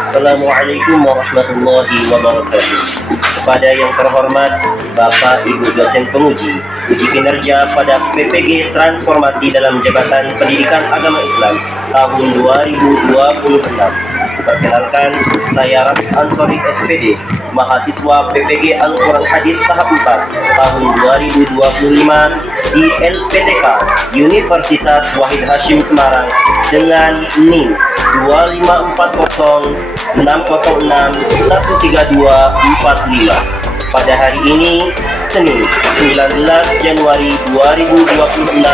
Assalamualaikum warahmatullahi wabarakatuh. Kepada yang terhormat Bapak Ibu dosen penguji uji kinerja pada PPG Transformasi dalam Jabatan Pendidikan Agama Islam tahun 2026. Perkenalkan, saya Ras Ansori SPD, mahasiswa PPG Al-Quran Hadis tahap 4 tahun 2025 di LPTK Universitas Wahid Hashim Semarang dengan NIM 25406061325. Pada hari ini, Senin 19 Januari 2026,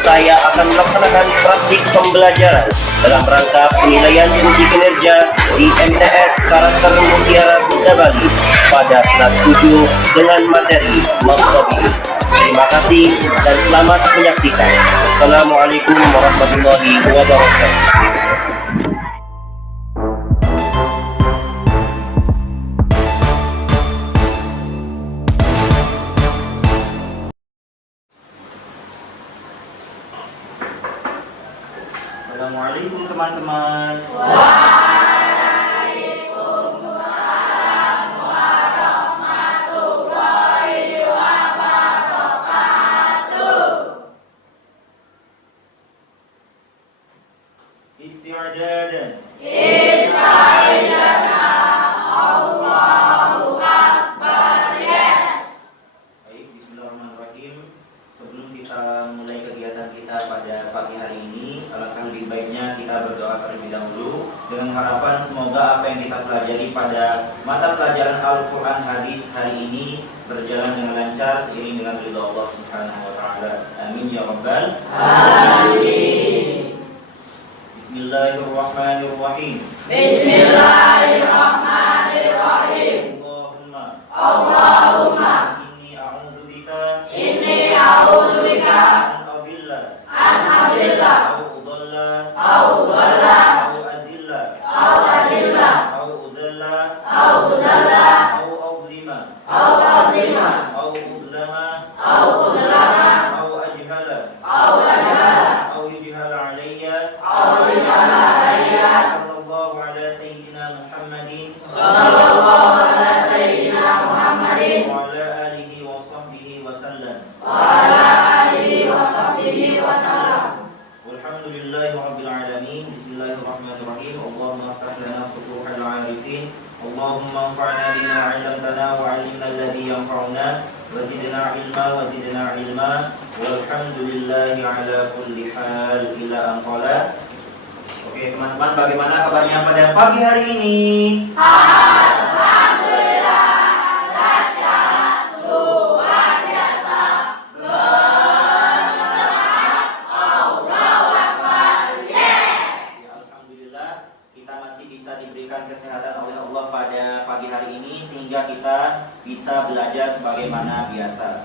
saya akan melaksanakan praktik pembelajaran dalam rangka penilaian uji kinerja di MTS Karakter Mutiara Buddha Bali pada kelas 7 dengan materi Maqtabi. Terima kasih dan selamat menyaksikan. Assalamualaikum warahmatullahi wabarakatuh. Assalamualaikum teman-teman. Waalaikumsalam warahmatullahi wabarakatuh. Isti'adadan. Ista'idana Allahu Akbar. Yes. Baik, bismillahirrahmanirrahim. Sebelum kita mulai kegiatan kita pada pagi hari ini, alangkah lebih baiknya kita berdoa terlebih dahulu dengan harapan semoga apa yang kita pelajari pada mata pelajaran Al-Quran Hadis hari ini berjalan dengan lancar seiring dengan ridha Allah Subhanahu wa taala. Amin ya rabbal Amin. Bismillahirrahmanirrahim. Bismillahirrahmanirrahim. Allahumma Inni a'udzubika an adilla an adilla au udalla au au azilla au uzalla au au adlima au udlama au udlama au ajhala au au yujhala alayya alayya sallallahu ala sayyidina Muhammadin sallallahu ala sayyidina Muhammadin wa ala alihi wa sahbihi wa sallam. wa ala alihi wa sahbihi wa sallam. Walhamdulillahi rabbil alamin. Bismillahirrahmanirrahim. Allahumma aftah lana futuhal arifin. Allahumma anfa'na bima 'allamtana wa 'allimna alladhi yanfa'una wa zidna ilma walhamdulillahi ala kulli hal ila an qala. Oke teman-teman, bagaimana kabarnya pada pagi hari ini? Alhamdulillah, dahsyat, luar biasa, bersemangat, Allahu Akbar, yes. Ya, alhamdulillah kita masih bisa diberikan kesehatan oleh Allah pada pagi hari ini sehingga kita bisa belajar sebagaimana biasa.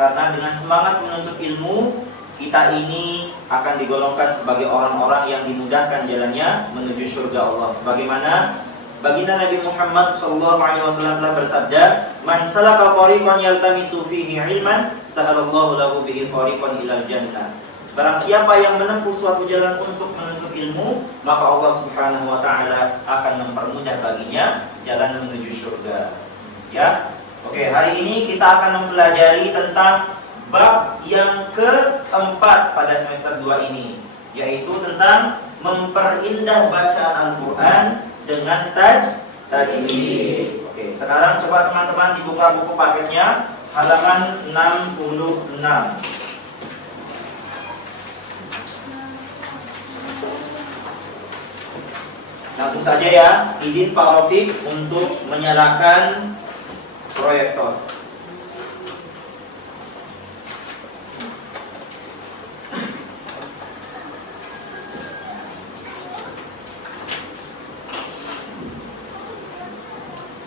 Karena dengan semangat menuntut ilmu, kita ini akan digolongkan sebagai orang-orang yang dimudahkan jalannya menuju surga Allah. Sebagaimana baginda Nabi Muhammad SAW telah bersabda, "Man salaka tariqan yaltamisu fihi ilman, sahalallahu lahu bihi tariqan ilal jannah." Barang siapa yang menempuh suatu jalan untuk menuntut ilmu, maka Allah Subhanahu wa taala akan mempermudah baginya jalan menuju surga. Ya. Oke, hari ini kita akan mempelajari tentang bab yang keempat pada semester 2 ini, yaitu tentang memperindah bacaan Al-Quran dengan tajwid. Oke, sekarang coba teman-teman dibuka buku paketnya, halaman 66. Langsung saja ya, izin Pak Rafiq untuk menyalakan proyektor.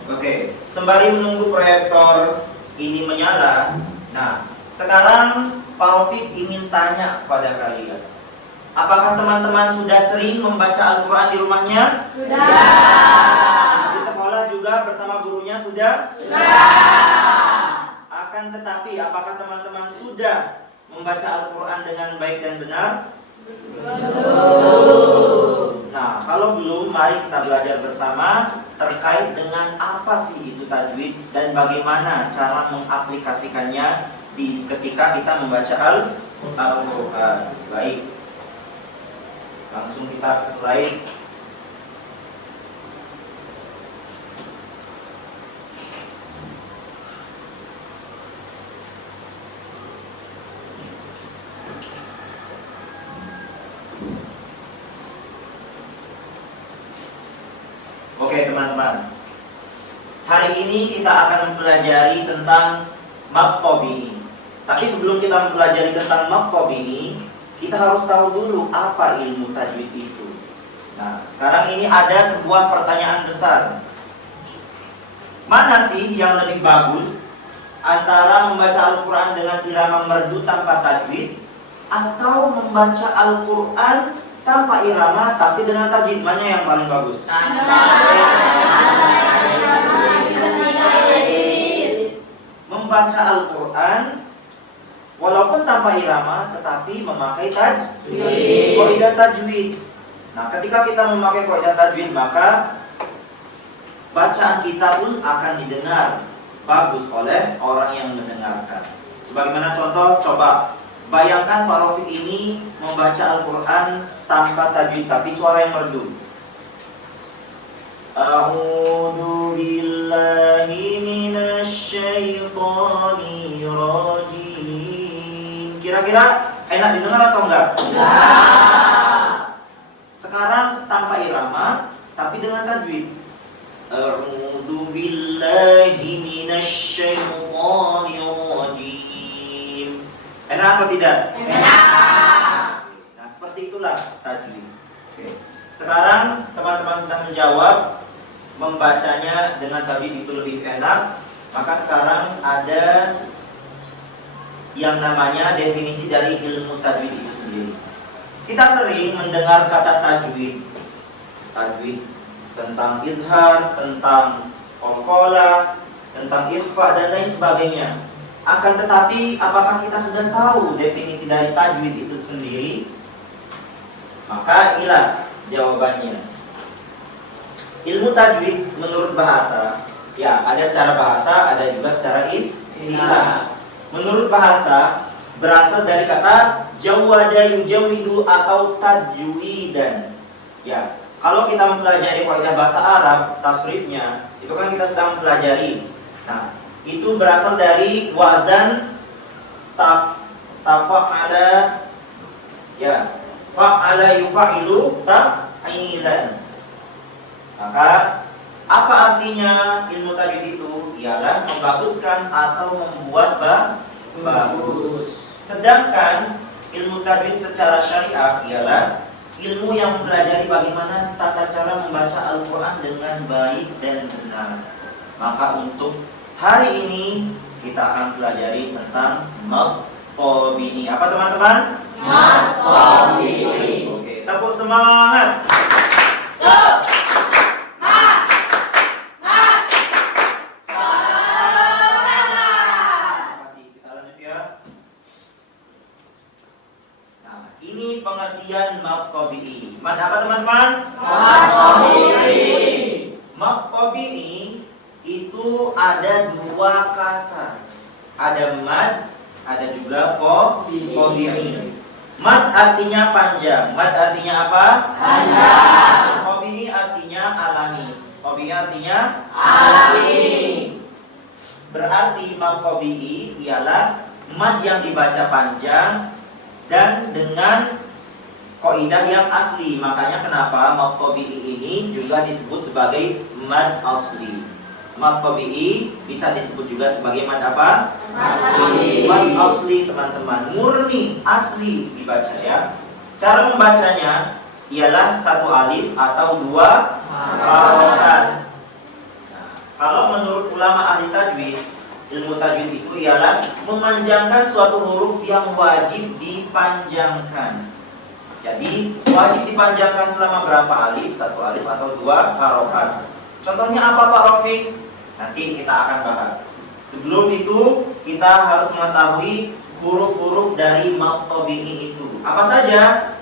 Oke, sembari menunggu proyektor ini menyala, nah sekarang Pak Rafiq ingin tanya kepada kalian, apakah teman-teman sudah sering membaca Al-Quran di rumahnya? Sudah. Di sekolah juga bersama gurunya sudah? Sudah. Akan tetapi, apakah teman-teman sudah membaca Al-Quran dengan baik dan benar? Belum. Nah, kalau sebelum, mari kita belajar bersama terkait dengan apa sih itu tajwid dan bagaimana cara mengaplikasikannya ketika kita membaca Al-Quran. Baik, langsung kita ke slide. Oke teman-teman, hari ini kita akan mempelajari tentang mad tabi'i. Tapi sebelum kita mempelajari tentang mad tabi'i, kita harus tahu dulu apa ilmu tajwid itu. Nah, sekarang ini ada sebuah pertanyaan besar. Mana sih yang lebih bagus antara membaca Al-Quran dengan irama merdu tanpa tajwid, atau membaca Al-Quran tanpa irama tapi dengan tajwid? Mana yang paling bagus? Membaca Al-Quran walaupun tanpa irama tetapi memakai tajwid, kaidah tajwid. Nah, ketika kita memakai kaidah tajwid, maka bacaan kita pun akan didengar bagus oleh orang yang mendengarkan. Sebagaimana contoh, coba bayangkan Pak Rafiq ini membaca Al-Quran tanpa tajwid tapi suara yang merdu. A'udzu billahi minasyaitonir rajim. Kira-kira enak didengar atau enggak? Enggak. Sekarang tanpa irama tapi dengan tajwid. A'udzu billahi minasyaitonir rajim. Enak atau tidak? Enak. Nah, seperti itulah tajwid. Oke. Sekarang teman-teman sudah menjawab membacanya dengan tajwid itu lebih enak. Maka sekarang ada yang namanya definisi dari ilmu tajwid itu sendiri. Kita sering mendengar kata tajwid. Tajwid tentang idhar, tentang qalqalah, tentang ikhfa dan lain sebagainya. Akan tetapi, apakah kita sudah tahu definisi dari tajwid itu sendiri? Maka inilah jawabannya. Ilmu tajwid menurut bahasa, ya ada secara bahasa, ada juga secara istilah. Menurut bahasa, berasal dari kata jawada yujawwidu atau tajwidan. Ya, kalau kita mempelajari kaidah bahasa Arab, tasrifnya, itu kan kita sedang mempelajari. Nah, itu berasal dari wazan tafa'ala, ya, fa'ala yufa'ilu taf'ilan. Maka apa artinya ilmu tajwid itu? Ialah membaguskan atau membuat bagus. Sedangkan ilmu tajwid secara syariah ialah ilmu yang mempelajari bagaimana tata cara membaca Al-Quran dengan baik dan benar. Maka untuk hari ini kita akan pelajari tentang mad tabi'i. Apa teman-teman? Mad tabi'i. Oke, tepuk semangat. Ini pengertian mad tabi'i. Mad apa teman-teman? Mad tabi'i. Mad tabi'i itu ada dua kata. Ada mad, ada juga tabi'i. Mad artinya panjang. Mad artinya apa? Panjang. Tabi'i artinya alami. Tabi'i artinya alami. Berarti mad tabi'i ialah mad yang dibaca panjang dan dengan kaidah yang asli. Makanya kenapa mad tabi'i ini juga disebut sebagai mad asli. Mad tabi'i bisa disebut juga sebagai mad apa? Mad asli teman-teman, murni, asli dibaca ya. Cara membacanya ialah satu alif atau dua harokat. Nah, kalau menurut ulama ahli tajwid, ilmu tajwid itu ialah memanjangkan suatu huruf yang wajib dipanjangkan. Jadi wajib dipanjangkan selama berapa alif? Satu alif atau dua harokat. Contohnya apa Pak Rafiq? Nanti kita akan bahas. Sebelum itu kita harus mengetahui huruf-huruf dari mad tabi'i itu. Apa saja?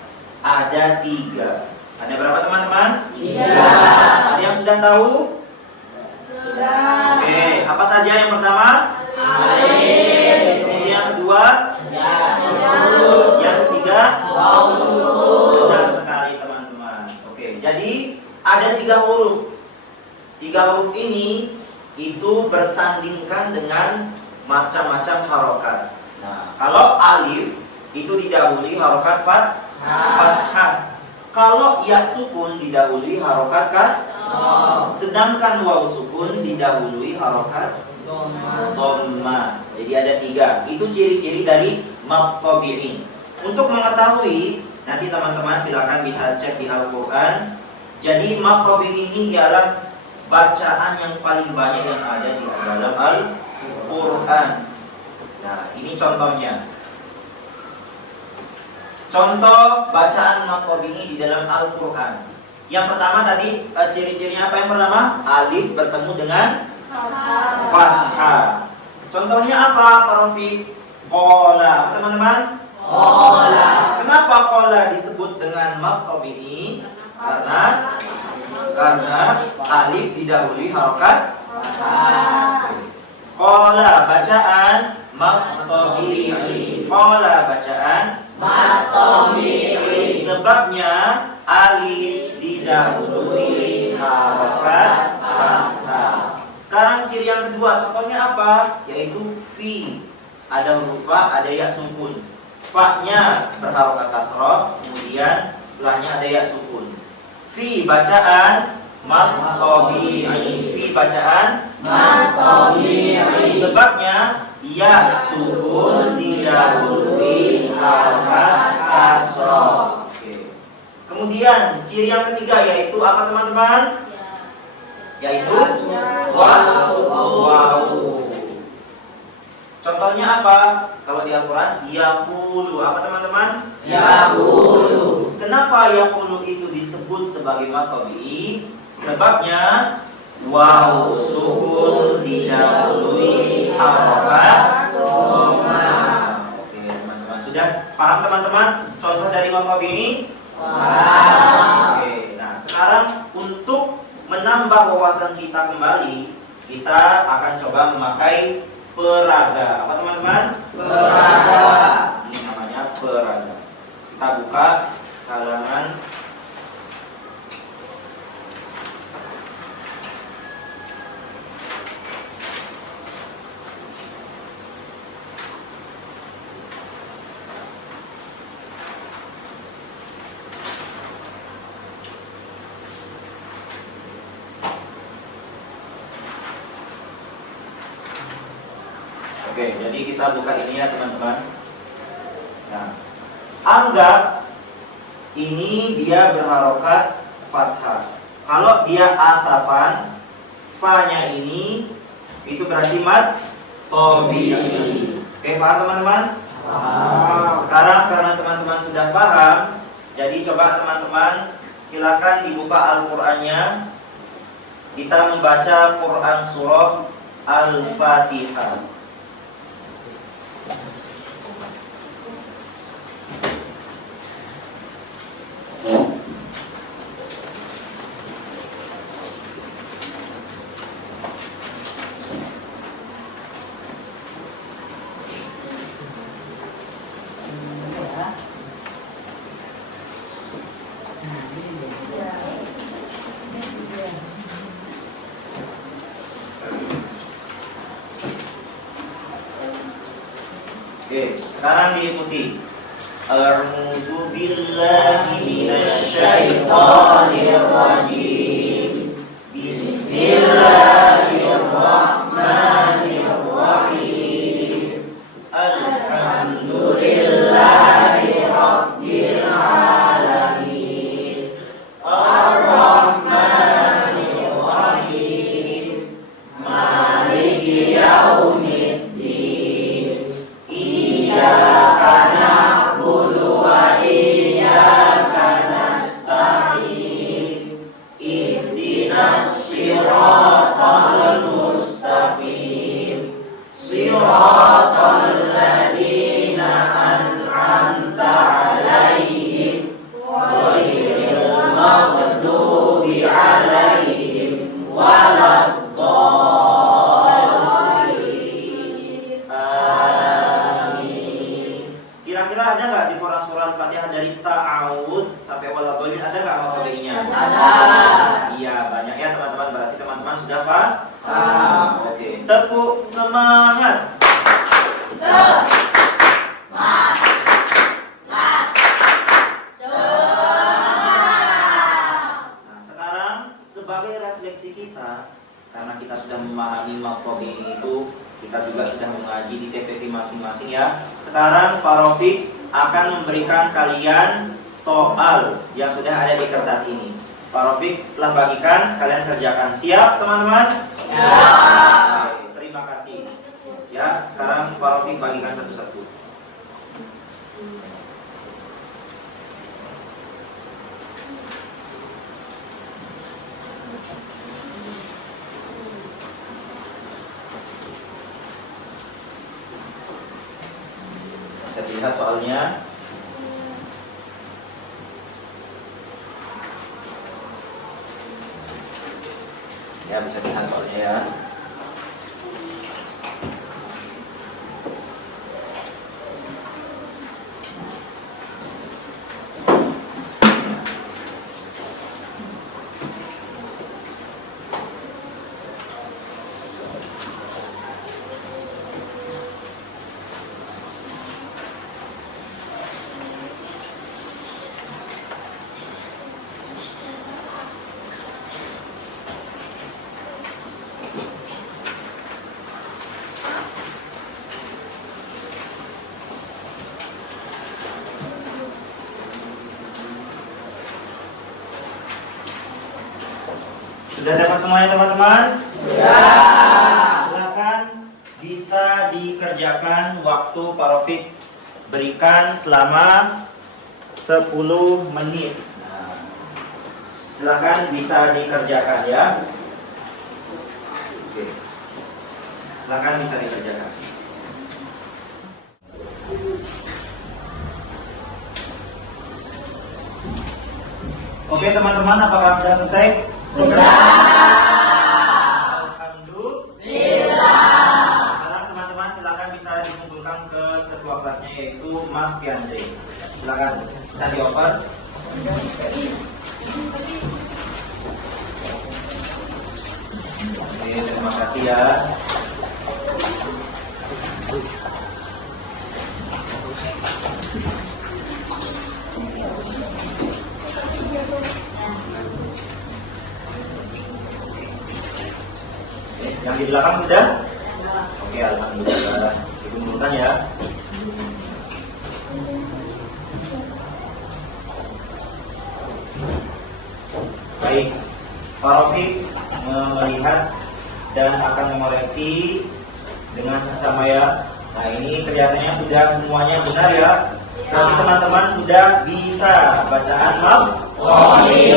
Ada 3. Ada berapa teman-teman? 3. sudah tahu? Sudah. Oke, apa saja yang pertama? Alif. Kemudian yang kedua? Ya. Sukun. Yang ketiga? Waw sukun. Benar sekali teman-teman. Oke, jadi ada 3 huruf. 3 huruf ini itu bersandingkan dengan macam-macam harokat. Nah, kalau alif itu didahului harokat fathah. Kalau ya sukun didahului harokat kasrah. Sedangkan waw sukun didahului harokat dhamma. Jadi ada 3. Itu ciri-ciri dari mad tabi'i. Untuk mengetahui, nanti teman-teman silakan bisa cek di Al-Qur'an. Jadi mad tabi'i ini ialah bacaan yang paling banyak yang ada di dalam Al-Qur'an. Nah, ini contohnya. Contoh bacaan mad tabi'i di dalam Al-Qur'an. Yang pertama tadi ciri-cirinya apa yang pertama? Alif bertemu dengan fathah. Contohnya apa, Pak Rafiq? Qala. Teman-teman? Qala. Kenapa qala disebut dengan mad tabi'i? Karena alif didahului harokat. Qala bacaan mad tabi'i. Qala bacaan Mad tabi'i. sebabnya alif didahului harokat fathah. Sekarang ciri yang kedua, contohnya apa? Yaitu fi. Ada huruf fa, ada ya sukun. Fa-nya berharokat kasroh, kemudian sebelahnya ada ya sukun. Fi bacaan mad tabi'i. Fi bacaan Mad tabi'i. sebabnya ya sukun didahului harokat kasroh. Oke. Kemudian ciri yang ketiga yaitu apa teman-teman? Yaitu waw. Contohnya apa? Kalau di Al-Quran yaqulu. Apa teman-teman? Yaqulu. Kenapa yaqulu itu disebut sebagai mad tabi'i? Sebabnya waw sukun didahului harokat dhamma. Oke teman-teman, sudah paham teman-teman contoh dari mad tabi'i? Oke, nah sekarang untuk menambah wawasan kita kembali, kita akan coba memakai peraga. Apa teman-teman? Peraga. Ini namanya peraga. Kita buka halaman Oke, jadi kita buka ini ya teman-teman. Nah, anggap ini dia berharokat fathah. Kalau dia asafan, fa-nya ini itu berarti mad tabi'i. Oke, paham teman-teman? Sekarang karena teman-teman sudah paham, jadi coba teman-teman silakan dibuka Al-Qur'annya. Kita membaca Quran surah Al-Fatihah. Oke, sekarang diikuti. A'udzu billahi minasyaitonir rajim. Bismillahirrahmanirrahim. Alhamdulillahi rabbil alamin. Ar-Rahmanir Rahim. Maliki yaumiddin. Iyyaka na'budu wa iyyaka nasta'in. Ihdinas siratal mustaqim. Siratal ladzina an'amta 'alaihim ghairil maghdubi 'alaihim Ada. Iya, banyak ya teman-teman. Berarti teman-teman sudah paham? Paham. Oke, tepuk semangat. Nah, sekarang sebagai refleksi kita, karena kita sudah memahami maqabi itu, kita juga sudah mengaji di TPP masing-masing ya. Sekarang Pak Rafiq akan memberikan kalian soal yang sudah ada di kertas ini. Pak Rafiq setelah bagikan, kalian kerjakan. Siap teman-teman? Siap. Oke, terima kasih. Ya, sekarang Pak Rafiq bagikan satu-satu. Bisa dilihat soalnya. Ya, bisa dilihat soalnya ya. Sudah dapat semuanya teman-teman? Sudah. Silakan bisa dikerjakan. Waktu Pak Rafiq berikan selama 10 menit. Nah, silakan bisa dikerjakan ya. Oke. Silakan bisa dikerjakan. Oke teman-teman, apakah sudah selesai? Sudah. Alhamdulillah. Sekarang teman-teman silakan bisa dikumpulkan ke ketua kelasnya, yaitu Mas Yandri. Silakan bisa dioper. Oke, terima kasih ya. Yang di belakang sudah? Oke, alhamdulillah. Dikumpulkan ya. Baik, Pak Rafiq melihat dan akan mengoreksi dengan sesama ya. Nah, ini kelihatannya sudah semuanya benar ya. Tapi teman-teman sudah bisa bacaan maqabi.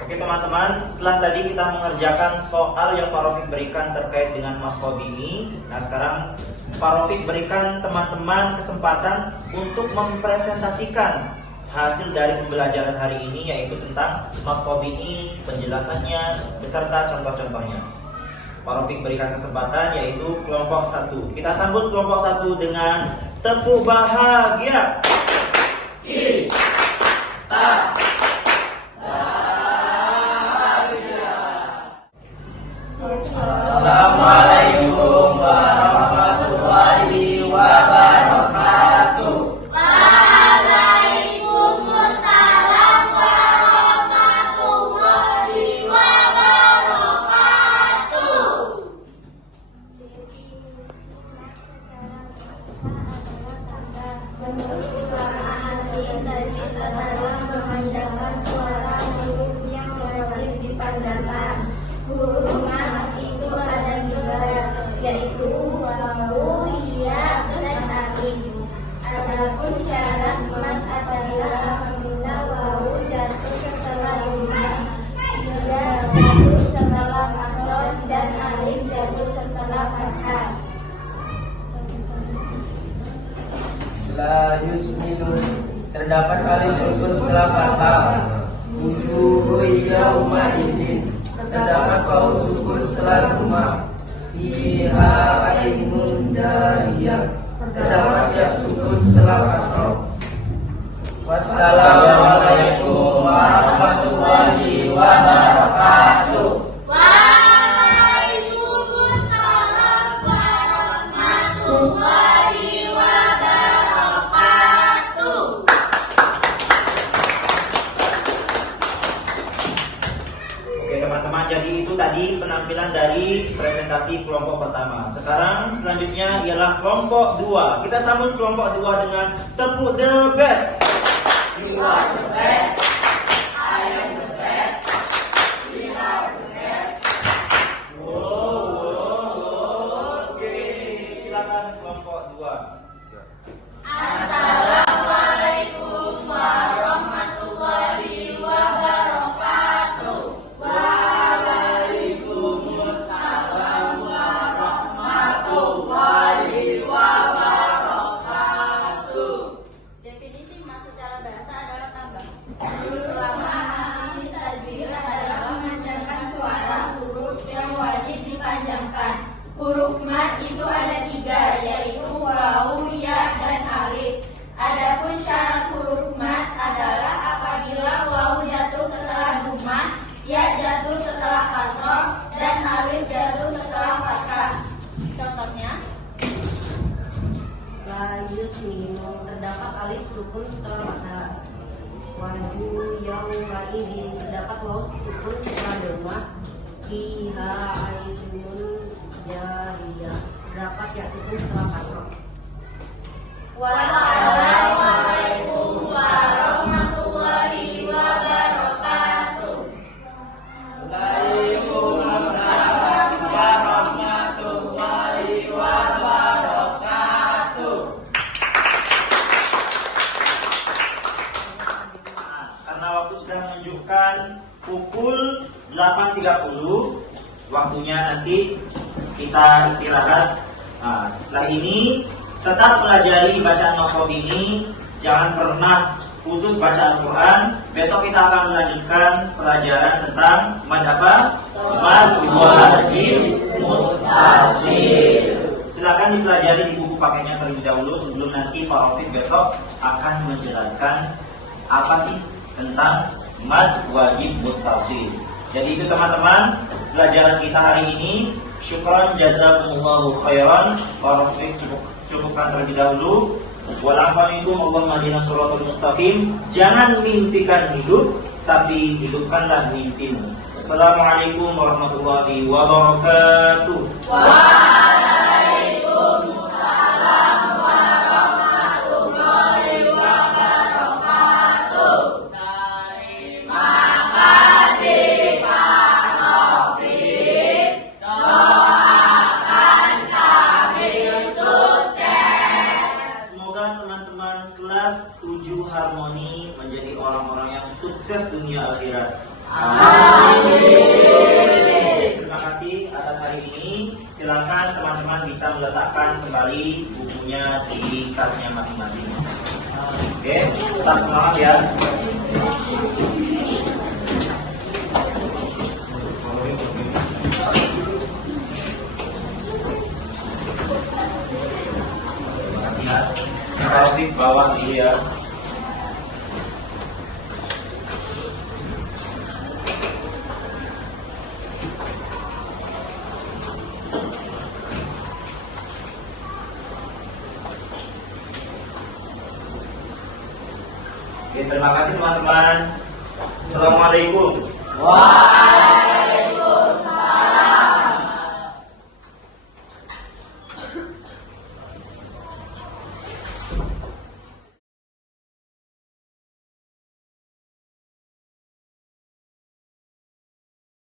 Oke teman-teman, setelah tadi kita mengerjakan soal yang Pak Rafiq berikan terkait dengan maqabi ini, nah sekarang Pak Rafiq berikan teman-teman kesempatan untuk mempresentasikan hasil dari pembelajaran hari ini, yaitu tentang maqabi ini, penjelasannya beserta contoh-contohnya. Pak Rafiq berikan kesempatan, yaitu kelompok 1. Kita sambut kelompok 1 dengan tepuk bahagia. Assalamualaikum warahmatullahi wabarakatuh. Waalaikumsalam warahmatullahi wabarakatuh. Dalam memanjangkan suara huruf yang wajib dipanjangkan. Huruf maaf itu ada 3, yaitu wawu, ya, dan alif. Adapun syarat mat apabila meminta wawu jatuh setelah rumah, juga jatuh setelah kasroh, dan alif jatuh setelah fathah. La yusminun, terdapat alif sukun setelah fathah. Wujuhu yauma idzin, terdapat wawu sukun setelah rumah. fiha ainun jariyah. Terdapat ya sukun setelah kasroh. Wassalamualaikum warahmatullahi wabarakatuh. Waalaikumsalam warahmatullahi wabarakatuh. Oke teman-teman, jadi itu tadi penampilan dari presentasi kelompok pertama. Sekarang selanjutnya ialah kelompok 2. Kita sambut kelompok 2 dengan tepuk the best. You are the best. I am the best. We are the best. Oke, silakan kelompok 2. Assalamualaikum warahmatullahi wabarakatuh. Waalaikumsalam warahmatullahi wabarakatuh. Definisi mas secara bahasa adalah tambah. Ulama ahli tajwid adalah memanjangkan suara huruf yang wajib dipanjangkan. Huruf mat itu ada 3, yaitu waw, ya, dan alif. Adapun syarat huruf mat adalah apabila waw jatuh setelah dhammah, ya jatuh setelah kasroh, dan alif jatuh setelah fathah. Contohnya, Lanjut minum, terdapat alif sukun setelah fathah. Waju yaumaidin, terdapat waw sukun setelah dhammah. Fiha ainun jariyah, terdapat ya sukun setelah kasroh. wassalamualaikum warahmatullahi wabarakatuh. Waalaikumsalam warahmatullahi wabarakatuh. Nah, karena waktu sudah menunjukkan pukul 8.30, waktunya nanti kita istirahat. Nah, setelah ini tetap pelajari bacaan makhraj ini, jangan pernah putus baca Al-Quran. Besok kita akan melanjutkan pelajaran tentang mad apa? Mad wajib muttasil. Silakan dipelajari di buku pakainya terlebih dahulu sebelum nanti Pak Rafiq besok akan menjelaskan apa sih tentang mad wajib muttasil. Jadi itu teman-teman pelajaran kita hari ini. Syukran jazakumullahu khairan. Pak Rafiq cukupkan terlebih dahulu. Wala'afamikum Allahumma hdina shiratal mustaqim. Jangan mimpikan hidup, tapi hidupkanlah mimpimu. Assalamualaikum warahmatullahi wabarakatuh. Waalaikumsalam warahmatullahi wabarakatuh. Terima kasih Pak Rafiq. Doakan kami sukses. Semoga teman-teman kelas 7 Harmoni menjadi orang-orang yang sukses dunia akhirat. Terima kasih atas hari ini. Silakan teman-teman bisa meletakkan kembali bukunya di tasnya masing-masing. Oke, tetap semangat ya. Terima kasih ya. Rafiq bawa dulu ya. Oke, terima kasih teman-teman. Assalamualaikum. Waalaikumsalam.